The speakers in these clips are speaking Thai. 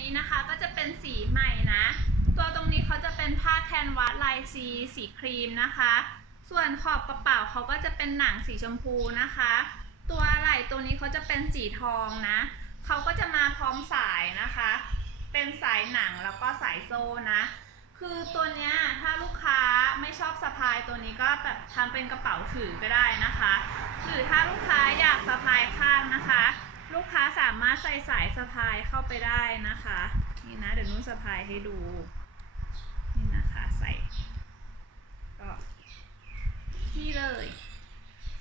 นี้นะคะก็จะเป็นสีใหม่นะ ตัวตรงนี้เขาจะเป็นผ้าแคนวาสลายซีสีครีมนะคะ ส่วนขอบกระเป๋าเขาก็จะเป็นหนังสีชมพูนะคะ ตัวไหล่ตัวนี้เขาจะเป็นสีทองนะเขาก็จะมาพร้อมสายนะคะ เป็นสายหนังแล้วก็สายโซ่นะ คือตัวเนี้ยถ้าลูกค้าไม่ชอบสะพายตัวนี้ก็แบบทำเป็นกระเป๋าถือก็ได้นะคะ หรือถ้าลูกค้าอยากสะพายข้างนะคะารถใส่สายสะพายเข้าไปได้นะคะ นี่นะเดี๋ยวนุ่นสะพายให้ดู นี่นะคะใส่ก็นี่เลย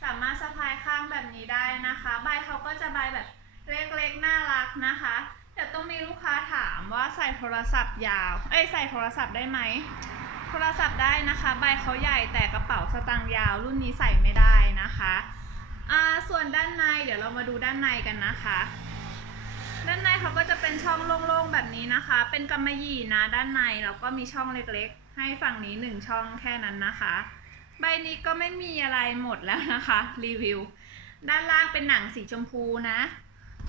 สามารถสะพายข้างแบบนี้ได้นะคะ ใบเขาก็จะใบแบบเล็กๆน่ารักนะคะเดี๋ยวต้องมีลูกค้าถามว่าใส่โทรศัพท์ยาว เอ้ยใส่โทรศัพท์ได้ไหม โทรศัพท์ได้นะคะ ใบเขาใหญ่แต่กระเป๋าสตางค์ยาวรุ่นนี้ใส่ไม่ได้นะคะ ส่วนด้านในเดี๋ยวเรามาดูด้านในกันนะคะ ด้านในเขาก็จะเป็นช่องโล่งๆแบบนี้นะคะ เป็นกำมะหยี่นะด้านในแล้วก็มีช่องเล็กๆ ให้ฝั่งนี้หนึ่งช่องแค่นั้นนะคะ ใบนี้ก็ไม่มีอะไรหมดแล้วนะคะรีวิว ด้านล่างเป็นหนังสีชมพูนะ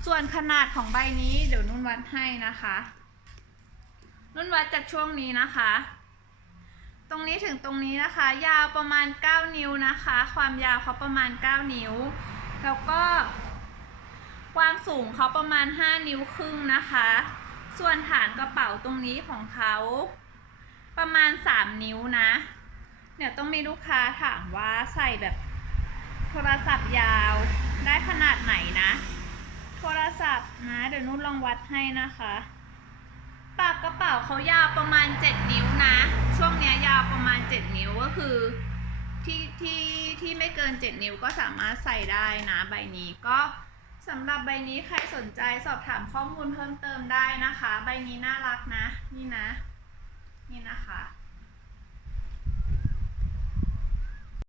ส่วนขนาดของใบนี้เดี๋ยวนุ่นวัดให้นะคะนุ่นวัดจากช่วงนี้นะคะ ตรงนี้ถึงตรงนี้นะคะ ยาวประมาณ 9 นิ้วนะคะ ความยาวเขาประมาณ 9 นิ้ว แล้วก็ สูงเขาประมาณ 5 นิ้วครึ่งนะคะ ส่วนฐานกระเป๋าตรงนี้ของเขาประมาณ 3 นิ้วนะ เดี๋ยวต้องมีลูกค้าถามว่าใส่แบบโทรศัพท์ยาวได้ขนาดไหนนะ โทรศัพท์นะเดี๋ยวนุ่นลองวัดให้นะคะปากกระเป๋าเขายาวประมาณ 7 นิ้วนะ ช่วงนี้ยยาวประมาณ 7 นิ้วก็คือที่ที่ที่ไม่เกิน 7 นิ้วก็สามารถใส่ได้นะใบนี้ก็ สำหรับใบนี้ใครสนใจสอบถามข้อมูลเพิ่มเติมได้นะคะ ใบนี้น่ารักนะ นี่นะ